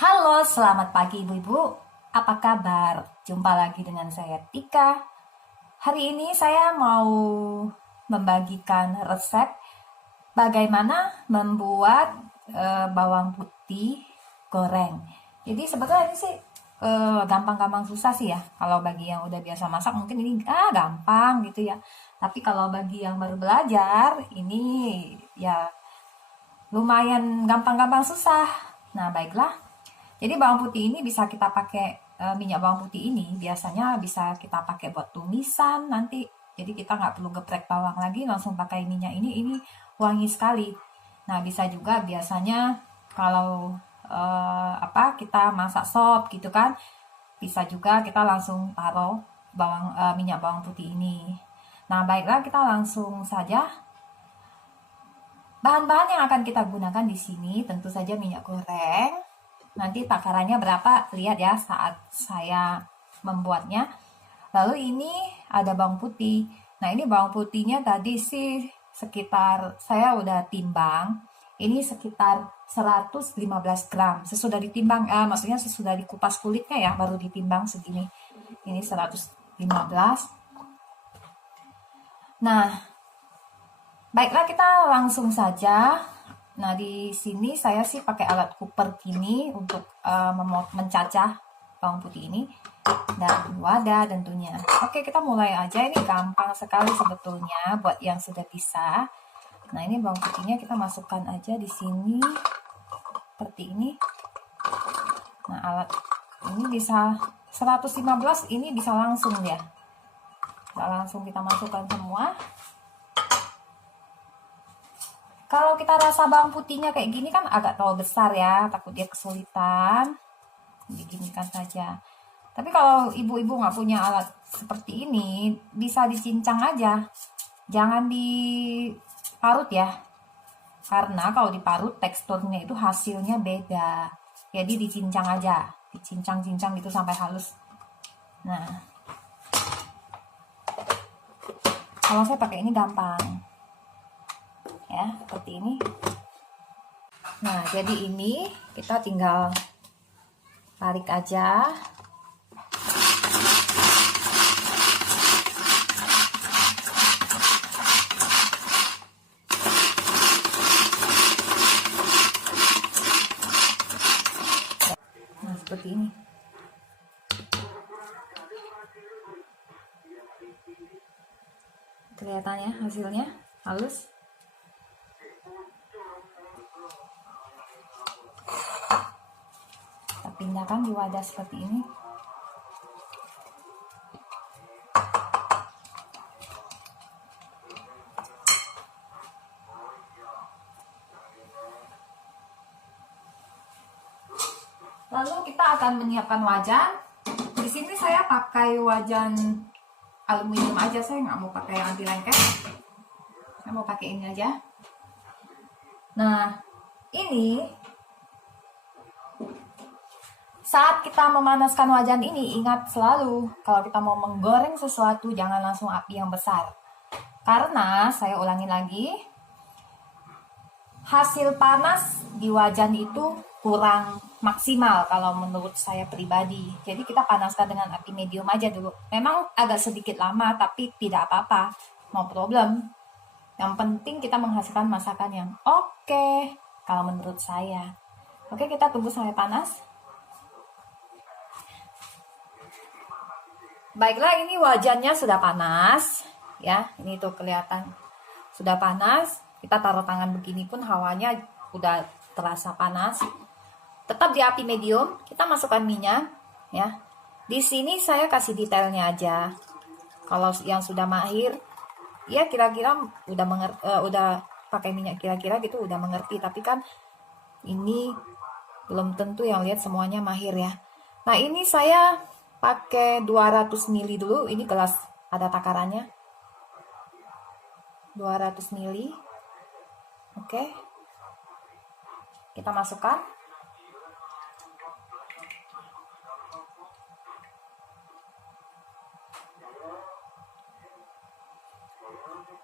Halo, selamat pagi ibu-ibu. Apa kabar? Jumpa lagi dengan saya Tika. Hari ini saya mau membagikan resep bagaimana membuat bawang putih goreng. Jadi sebetulnya ini sih gampang-gampang susah sih ya. Kalau bagi yang udah biasa masak mungkin ini gampang gitu ya. Tapi kalau bagi yang baru belajar ini ya lumayan gampang-gampang susah. Nah, baiklah. Jadi bawang putih ini bisa kita pakai minyak bawang putih ini biasanya bisa kita pakai buat tumisan nanti. Jadi kita nggak perlu geprek bawang lagi, langsung pakai minyak ini wangi sekali. Nah, bisa juga biasanya kalau kita masak sop gitu kan, bisa juga kita langsung taruh minyak bawang putih ini. Nah, baiklah kita langsung saja. Bahan-bahan yang akan kita gunakan di sini tentu saja minyak goreng. Nanti takarannya berapa, lihat ya saat saya membuatnya. Lalu ini ada bawang putih. Nah, ini bawang putihnya tadi sih sekitar, saya udah timbang. Ini sekitar 115 gram. Sesudah ditimbang, maksudnya sesudah dikupas kulitnya ya, baru ditimbang segini. Ini 115. Nah, baiklah kita langsung saja. Nah, di sini saya sih pakai alat kuper gini untuk mencacah bawang putih ini dan wadah tentunya. Oke, kita mulai aja. Ini gampang sekali sebetulnya buat yang sudah bisa. Nah, ini bawang putihnya kita masukkan aja di sini seperti ini. Nah, alat ini bisa 115, ini bisa langsung ya. Bisa langsung kita masukkan semua. Kalau kita rasa bawang putihnya kayak gini kan agak terlalu besar ya, takut dia kesulitan. Diginikan saja. Tapi kalau ibu-ibu nggak punya alat seperti ini, bisa dicincang aja. Jangan diparut ya. Karena kalau diparut teksturnya itu hasilnya beda. Jadi dicincang aja. Dicincang-cincang gitu sampai halus. Nah. Kalau saya pakai ini gampang. Ya, seperti ini. Nah, jadi ini kita tinggal tarik aja. Nah, seperti ini. Kelihatannya hasilnya halus. Pindahkan di wadah seperti ini. Lalu kita akan menyiapkan wajan. Di sini saya pakai wajan aluminium aja, saya nggak mau pakai yang anti lengket. Saya mau pakai ini aja. Nah, ini saat kita memanaskan wajan ini, ingat selalu kalau kita mau menggoreng sesuatu jangan langsung api yang besar. Karena, saya ulangi lagi, hasil panas di wajan itu kurang maksimal kalau menurut saya pribadi. Jadi kita panaskan dengan api medium aja dulu. Memang agak sedikit lama tapi tidak apa-apa, no problem. Yang penting kita menghasilkan masakan yang oke, kalau menurut saya. Oke, kita tunggu sampai panas. Baiklah, ini wajannya sudah panas ya. Ini tuh kelihatan sudah panas. Kita taruh tangan begini pun hawanya udah terasa panas. Tetap di api medium. Kita masukkan minyak ya. Di sini saya kasih detailnya aja. Kalau yang sudah mahir ya kira-kira udah pakai minyak kira-kira gitu udah mengerti, tapi kan ini belum tentu yang lihat semuanya mahir ya. Nah, ini saya pakai 200 ml dulu, ini gelas ada takarannya. 200 ml. Oke. Kita masukkan.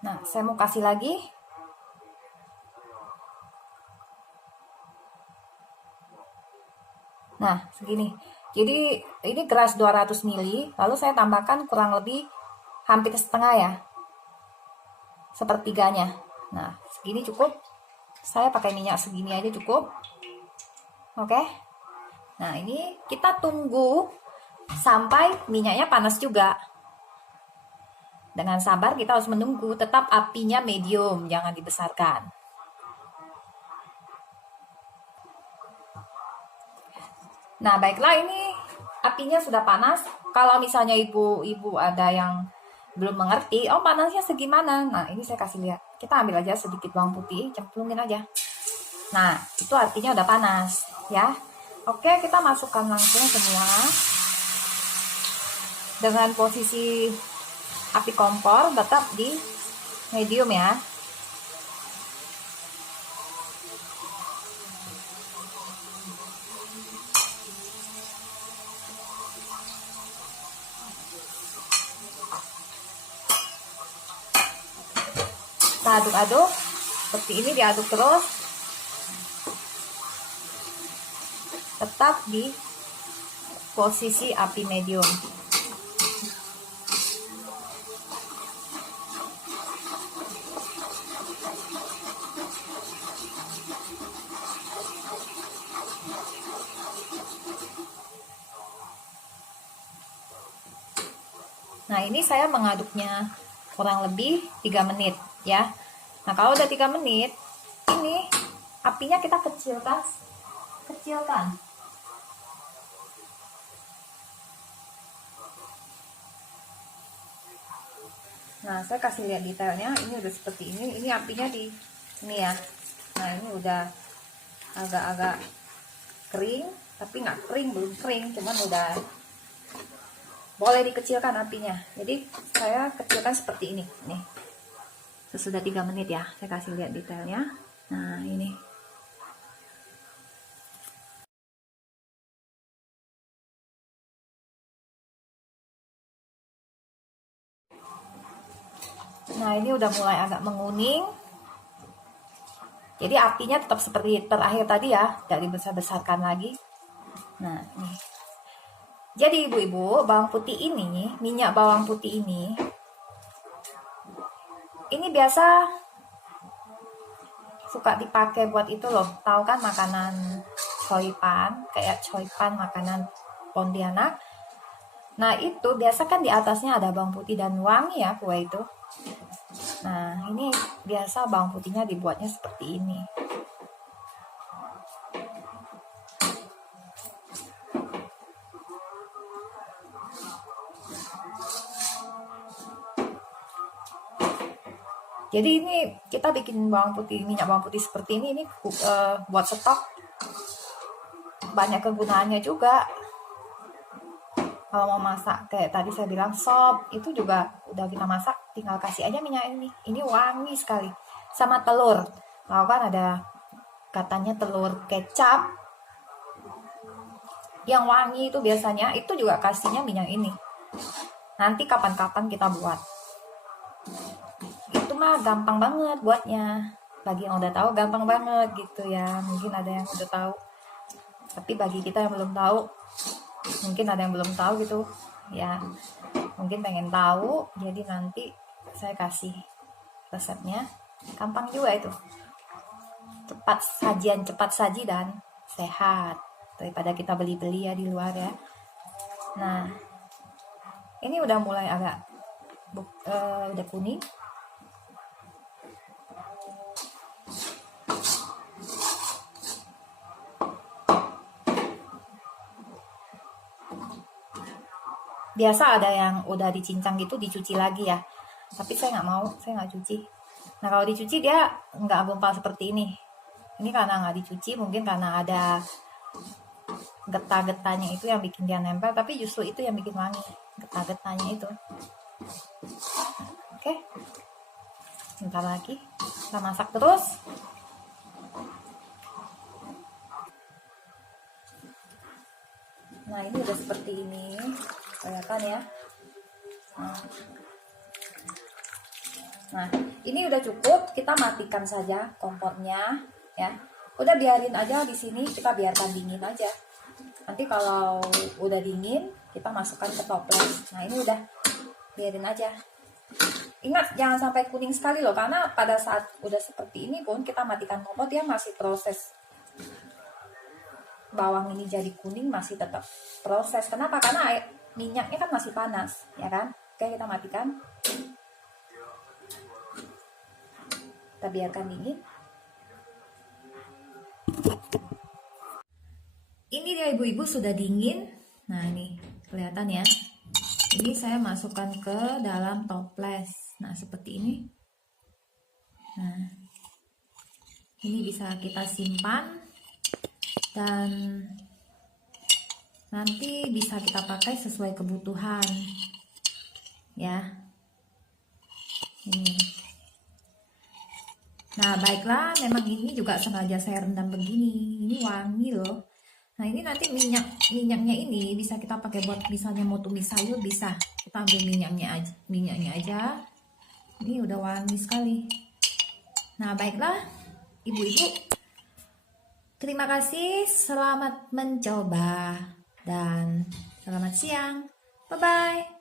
Nah, saya mau kasih lagi. Nah, segini. Jadi ini gelas 200 ml, lalu saya tambahkan kurang lebih hampir setengah ya, sepertiganya. Nah, segini cukup. Saya pakai minyak segini aja cukup. Oke. Nah, ini kita tunggu sampai minyaknya panas juga. Dengan sabar kita harus menunggu, tetap apinya medium, jangan dibesarkan. Nah, baiklah, ini apinya sudah panas. Kalau misalnya ibu-ibu ada yang belum mengerti, oh panasnya segimana? Nah, ini saya kasih lihat. Kita ambil aja sedikit bawang putih, cemplungin aja. Nah, itu artinya udah panas, ya. Oke, kita masukkan langsung semua. Dengan posisi api kompor tetap di medium ya. Kita aduk-aduk seperti ini, diaduk terus, tetap di posisi api medium. Nah, ini saya mengaduknya kurang lebih 3 menit ya. Nah, kalau udah 3 menit, ini apinya kita kecilkan. Nah, saya kasih lihat detailnya. Ini udah seperti ini. Ini apinya di sini ya. Nah, ini udah agak-agak kering, tapi nggak kering, belum kering, cuman udah boleh dikecilkan apinya. Jadi saya kecilkan seperti ini nih. Sesudah 3 menit ya, saya kasih lihat detailnya. Nah, ini. Nah, ini udah mulai agak menguning. Jadi apinya tetap seperti terakhir tadi ya, tidak dibesar-besarkan lagi. Nah, ini. Jadi ibu-ibu, bawang putih ini, minyak bawang putih ini biasa suka dipakai buat itu loh. Tahu kan makanan choipan, kayak choipan makanan Pontianak. Nah, itu biasa kan di atasnya ada bawang putih dan wangi ya kue itu. Nah, ini biasa bawang putihnya dibuatnya seperti ini. Jadi ini kita bikin minyak bawang putih seperti ini buat stok. Banyak kegunaannya juga. Kalau mau masak kayak tadi saya bilang sop, itu juga udah kita masak, tinggal kasih aja minyak ini. Ini wangi sekali. Sama telur. Tahu kan ada katanya telur kecap yang wangi itu biasanya, itu juga kasihnya minyak ini. Nanti kapan-kapan kita buat. Itu mah gampang banget buatnya. Bagi yang udah tahu gampang banget gitu ya. Mungkin ada yang udah tahu. Tapi bagi kita yang belum tahu, mungkin ada yang belum tahu gitu. Ya, mungkin pengen tahu. Jadi nanti saya kasih resepnya. Gampang juga itu. Cepat saji dan sehat. Daripada kita beli-beli ya di luar ya. Nah, ini udah mulai agak udah kuning. Biasa ada yang udah dicincang gitu dicuci lagi ya, tapi saya nggak mau, saya nggak cuci. Nah, kalau dicuci dia nggak gumpal seperti ini. Ini karena nggak dicuci, mungkin karena ada getah-getahnya itu yang bikin dia nempel, tapi justru itu yang bikin wangi, getah-getahnya itu. Oke, bentar lagi kita masak terus. Nah, ini udah seperti ini, kelihatan ya. Nah, ini udah cukup, kita matikan saja kompornya ya. Udah biarin aja di sini, kita biarkan dingin aja. Nanti kalau udah dingin, kita masukkan ke toples. Nah, ini udah, biarin aja. Ingat, jangan sampai kuning sekali loh, karena pada saat udah seperti ini pun kita matikan kompor, dia masih proses. Bawang ini jadi kuning masih tetap proses. Kenapa? Karena minyaknya kan masih panas, ya kan? Oke, kita matikan. Kita biarkan dingin. Ini dia ibu-ibu sudah dingin. Nah, ini kelihatan ya. Ini saya masukkan ke dalam toples. Nah, seperti ini. Nah, ini bisa kita simpan dan nanti bisa kita pakai sesuai kebutuhan. Ya. Ini. Nah, baiklah, memang ini juga sengaja saya rendam begini. Ini wangi loh. Nah, ini nanti minyaknya ini bisa kita pakai buat misalnya mau tumis sayur, bisa. Kita ambil minyaknya aja. Ini udah wangi sekali. Nah, baiklah, ibu-ibu. Terima kasih, selamat mencoba dan selamat siang. Bye-bye.